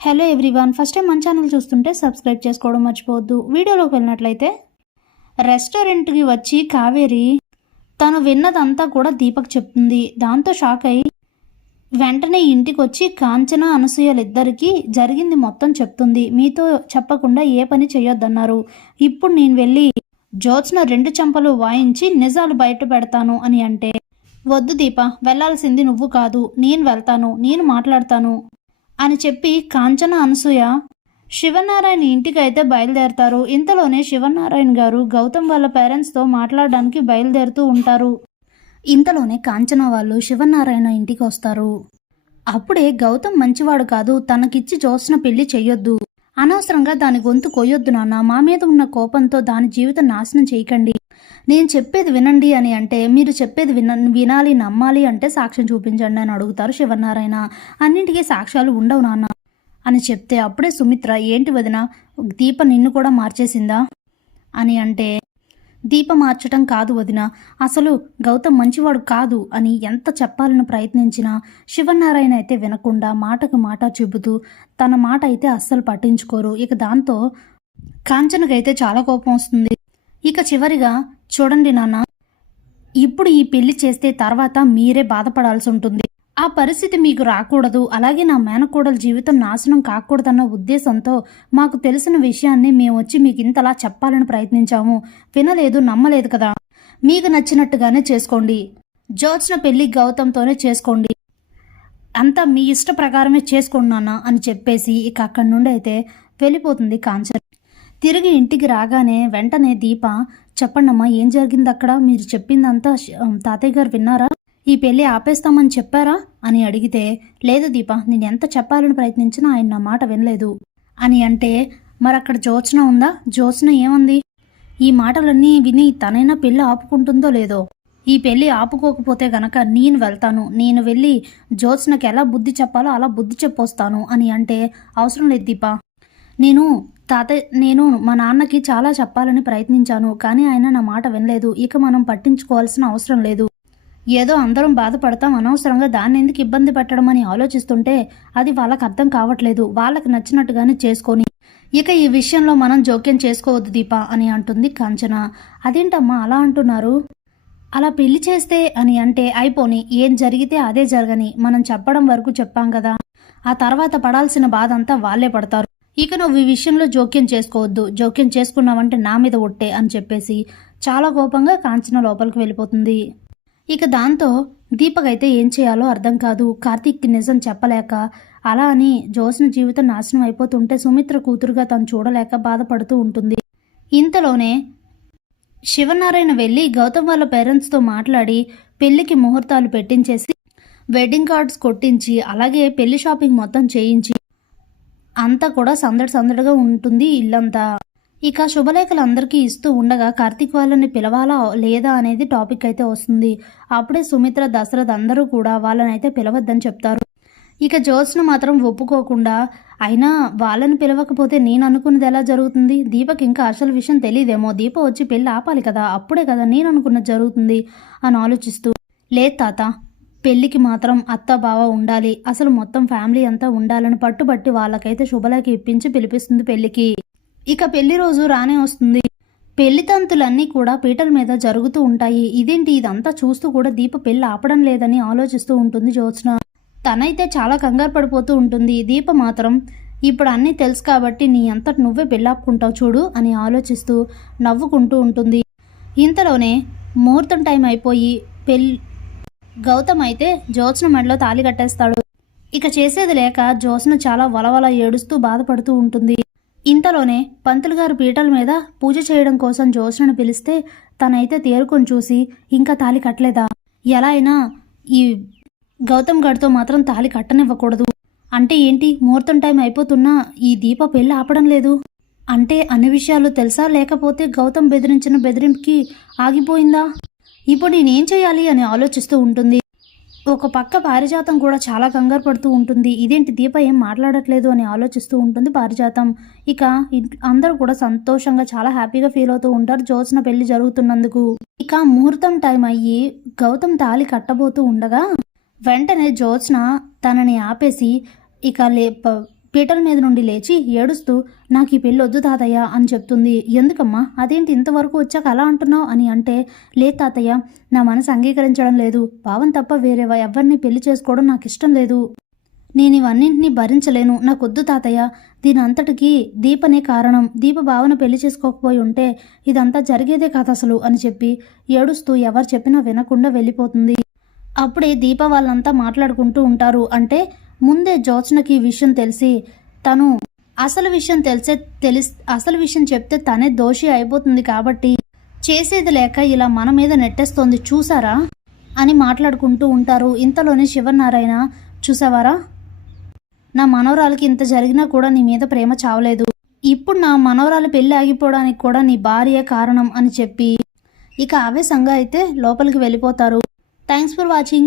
Hello everyone first time మన channel చూస్తుంటే subscribe చేసుకోవడం మర్చిపోవద్దు. వీడియోలోకి వెళ్ళినట్లయితే రెస్టారెంట్కి వచ్చి కావేరి తను విన్నదంతా కూడా దీపక్ చెప్తుంది. దాంతో షాక్ అయి వెంటనే ఇంటికి వచ్చి కాంచన అనసూయలిద్దరికీ జరిగింది మొత్తం చెప్తుంది. మీతో చెప్పకుండా ఏ పని చేయొద్దన్నారు. ఇప్పుడు నేను వెళ్ళి జ్యోత్స్న రెండు చెంపలు వాయించి నిజాలు బయట పెడతాను అని అంటే వద్దు దీప వెళ్ళాల్సింది నువ్వు కాదు. నేను వెళ్తాను. నేను మాట్లాడతాను. అని చెప్పి కాంచన అనసూయ శివనారాయణ ఇంటికి అయితే బయలుదేరతారు. ఇంతలోనే శివనారాయణ గారు గౌతమ్ వాళ్ళ పేరెంట్స్తో మాట్లాడడానికి బయలుదేరుతూ ఉంటారు. ఇంతలోనే కాంచన వాళ్ళు శివనారాయణ ఇంటికి వస్తారు. అప్పుడే గౌతమ్ మంచివాడు కాదు తనకిచ్చి జోస్న పెళ్ళి చెయ్యొద్దు. అనవసరంగా దాని గొంతు కొయ్యొద్దు నాన్న మా మీద ఉన్న కోపంతో దాని జీవితం నాశనం చేయకండి. నేను చెప్పేది వినండి అని అంటే మీరు చెప్పేది విన వినాలి నమ్మాలి అంటే సాక్ష్యం చూపించండి అని అడుగుతారు శివనారాయణ అన్నింటికీ సాక్ష్యాలు ఉండవు నాన్న అని చెప్తే అప్పుడే సుమిత్ర ఏంటి వదిన దీప నిన్ను కూడా మార్చేసిందా? అని అంటే దీప మార్చటం కాదు వదిన అసలు గౌతమ్ మంచివాడు కాదు అని ఎంత చెప్పాలని ప్రయత్నించినా శివనారాయణ అయితే వినకుండా మాటకు మాట చెబుతూ తన మాట అయితే అస్సలు పట్టించుకోరు. ఇక దాంతో కాంచనకైతే చాలా కోపం వస్తుంది. ఇక చివరిగా చూడండి నాన్న ఇప్పుడు ఈ పెళ్ళి చేస్తే తర్వాత మీరే బాధపడాల్సి ఉంటుంది ఆ పరిస్థితి మీకు రాకూడదు అలాగే నా మేనకోడల జీవితం నాశనం కాకూడదన్న ఉద్దేశంతో మాకు తెలిసిన విషయాన్ని మేము వచ్చి మీకు ఇంతలా చెప్పాలని ప్రయత్నించాము. వినలేదు నమ్మలేదు కదా? మీకు నచ్చినట్టుగానే చేసుకోండి. జోత్స్న పెళ్ళి గౌతంతోనే చేసుకోండి. అంతా మీ ఇష్ట ప్రకారమే చేసుకోండి నాన్న అని చెప్పేసి ఇక అక్కడి నుండి అయితే వెళ్ళిపోతుంది కాంచన. తిరిగి ఇంటికి రాగానే వెంటనే దీప చెప్పండమ్మా ఏం జరిగింది అక్కడ మీరు చెప్పిందంతా తాతయ్య గారు విన్నారా? ఈ పెళ్ళి ఆపేస్తామని చెప్పారా? అని అడిగితే లేదు దీప నేను ఎంత చెప్పాలని ప్రయత్నించినా ఆయన నా మాట వినలేదు. అని అంటే మరి అక్కడ జ్యోత్సన ఉందా? జ్యోత్సన ఏముంది? ఈ మాటలన్నీ విని తనైనా పెళ్ళి ఆపుకుంటుందో లేదో? ఈ పెళ్ళి ఆపుకోకపోతే గనక నేను వెళ్తాను. నేను వెళ్ళి జ్యోత్స్నకి ఎలా బుద్ధి చెప్పాలో అలా బుద్ధి చెప్పొస్తాను. అని అంటే అవసరం లేదు దీప. నేను తాతయ్య నేను మా నాన్నకి చాలా చెప్పాలని ప్రయత్నించాను కానీ ఆయన నా మాట వినలేదు. ఇక మనం పట్టించుకోవాల్సిన అవసరం లేదు. ఏదో అందరం బాధపడతాం అనవసరంగా దాన్ని ఎందుకు ఇబ్బంది పెట్టడం అని ఆలోచిస్తుంటే అది వాళ్ళకి అర్థం కావట్లేదు. వాళ్ళకి నచ్చినట్టుగానే చేసుకొని ఇక ఈ విషయంలో మనం జోక్యం చేసుకోవద్దు దీప అని అంటుంది కాంచన. అదేంటమ్మా అలా అంటున్నారు? అలా పెళ్ళి చేస్తే అని అంటే అయిపోని. ఏం జరిగితే అదే జరగని. మనం చెప్పడం వరకు చెప్పాం కదా. ఆ తర్వాత పడాల్సిన బాధ అంతా వాళ్ళే పడతారు. ఇక నువ్వు ఈ విషయంలో జోక్యం చేసుకోవద్దు. జోక్యం చేసుకున్నావంటే నా మీద ఒట్టే అని చెప్పేసి చాలా కోపంగా కాంచన లోపలికి వెళ్ళిపోతుంది. ఇక దాంతో దీపక్ అయితే ఏం చేయాలో అర్థం కాదు. కార్తీక్కి నిజం చెప్పలేక అలా అని జోస్న జీవితం నాశనం అయిపోతుంటే సుమిత్ర కూతురుగా తను చూడలేక బాధపడుతూ ఉంటుంది. ఇంతలోనే శివనారాయణ వెళ్ళి గౌతమ్ వాళ్ళ పేరెంట్స్తో మాట్లాడి పెళ్ళికి ముహూర్తాలు పెట్టించేసి వెడ్డింగ్ కార్డ్స్ కొట్టించి అలాగే పెళ్ళి షాపింగ్ మొత్తం చేయించి అంతా కూడా సందడి సందడిగా ఉంటుంది ఇల్లంతా. ఇక శుభలేఖలు అందరికీ ఇస్తూ ఉండగా కార్తీక్ వాళ్ళని పిలవాలా లేదా అనేది టాపిక్ అయితే వస్తుంది. అప్పుడే సుమిత్ర దశరథ్ అందరూ కూడా వాళ్ళని అయితే పిలవద్దని చెప్తారు. ఇక జోత్స్ను మాత్రం ఒప్పుకోకుండా అయినా వాళ్ళని పిలవకపోతే నేను అనుకున్నది ఎలా జరుగుతుంది? దీపక్ ఇంకా అసలు విషయం తెలియదేమో దీప వచ్చి పెళ్ళి ఆపాలి కదా అప్పుడే కదా నేను అనుకున్నది జరుగుతుంది అని ఆలోచిస్తూ లేదు తాత పెళ్ళికి మాత్రం అత్త బావ ఉండాలి. అసలు మొత్తం ఫ్యామిలీ అంతా ఉండాలని పట్టుబట్టి వాళ్ళకైతే శుభలకి ఇప్పించి పిలిపిస్తుంది పెళ్ళికి ఇక పెళ్ళి రోజు రానే వస్తుంది. పెళ్ళి తంతులన్నీ కూడా పీటల మీద జరుగుతూ ఉంటాయి. ఇదేంటి? ఇదంతా చూస్తూ కూడా దీప పెళ్ళి ఆపడం లేదని ఆలోచిస్తూ ఉంటుంది జ్యోత్స్న. తనైతే చాలా కంగారు పడిపోతూ ఉంటుంది. దీప మాత్రం ఇప్పుడు అన్నీ తెలుసు కాబట్టి నీ అంతటి నువ్వే పెళ్ళాపుకుంటావు చూడు అని ఆలోచిస్తూ నవ్వుకుంటూ ఉంటుంది. ఇంతలోనే ముహూర్తం టైం అయిపోయి పెళ్ళి గౌతమ్ అయితే జ్యోత్స్న మెడలో తాళి కట్టేస్తాడు. ఇక చేసేది లేక జ్యోత్స్న చాలా వలవల ఏడుస్తూ బాధపడుతూ ఉంటుంది. ఇంతలోనే పంతులు గారు పీటల మీద పూజ చేయడం కోసం జ్యోత్స్నను పిలిస్తే తనైతే తేరుకొని చూసి ఇంకా తాళి కట్టలేదా? ఎలా అయినా ఈ గౌతమ్ గడితో మాత్రం తాళి కట్టనివ్వకూడదు. అంటే ఏంటి? ముహూర్తం టైం అయిపోతున్నా ఈ దీప పెళ్ళి ఆపడం లేదు. అంటే అన్ని విషయాలు తెలుసా లేకపోతే గౌతమ్ బెదిరించిన బెదిరింపుకి ఆగిపోయిందా? ఇప్పుడు నేనేం చేయాలి అని ఆలోచిస్తూ ఉంటుంది. ఒక పక్క పారిజాతం కూడా చాలా కంగారు పడుతూ ఉంటుంది. ఇదేంటి దీప ఏం మాట్లాడట్లేదు అని ఆలోచిస్తూ ఉంటుంది పారిజాతం. ఇక అందరూ కూడా సంతోషంగా చాలా హ్యాపీగా ఫీల్ అవుతూ ఉంటారు జ్యోత్స్న పెళ్ళి జరుగుతున్నందుకు. ఇక ముహూర్తం టైం అయ్యి గౌతమ్ తాళి కట్టబోతూ ఉండగా వెంటనే జ్యోత్స్న తనని ఆపేసి ఇక లే పీటల మీద నుండి లేచి ఏడుస్తూ నాకు ఈ పెళ్ళి వద్దు తాతయ్య అని చెప్తుంది. ఎందుకమ్మా? అదేంటి ఇంతవరకు వచ్చాక అలా అంటున్నావు? అని అంటే లేదు తాతయ్య నా మనసు అంగీకరించడం లేదు. భావం తప్ప వేరే ఎవరిని పెళ్ళి చేసుకోవడం నాకు ఇష్టం లేదు. నేను ఇవన్నింటినీ భరించలేను. నాకొద్దు తాతయ్య. దీని అంతటికీ దీపనే కారణం. దీప భావన పెళ్ళి చేసుకోకపోయి ఉంటే ఇదంతా జరిగేదే కాదు అసలు అని చెప్పి ఏడుస్తూ ఎవరు చెప్పినా వినకుండా వెళ్ళిపోతుంది. అప్పుడే దీప వాళ్ళంతా మాట్లాడుకుంటూ ఉంటారు. అంటే ముందే జ్యోత్స్నకి ఈ విషయం తెలిసి తను అసలు విషయం తెలిసే తెలి అసలు విషయం చెప్తే తనే దోషి అయిపోతుంది కాబట్టి చేసేది లేక ఇలా మన మీద నెట్టేస్తోంది చూసారా? అని మాట్లాడుకుంటూ ఉంటారు. ఇంతలోనే శివనారాయణ చూసావారా? నా మనవరాలకి ఇంత జరిగినా కూడా నీ మీద ప్రేమ చావలేదు. ఇప్పుడు నా మనవరాల పెళ్ళి ఆగిపోవడానికి కూడా నీ భార్యే కారణం అని చెప్పి ఇక ఆవేశంగా అయితే లోపలికి వెళ్ళిపోతారు. Thanks for watching.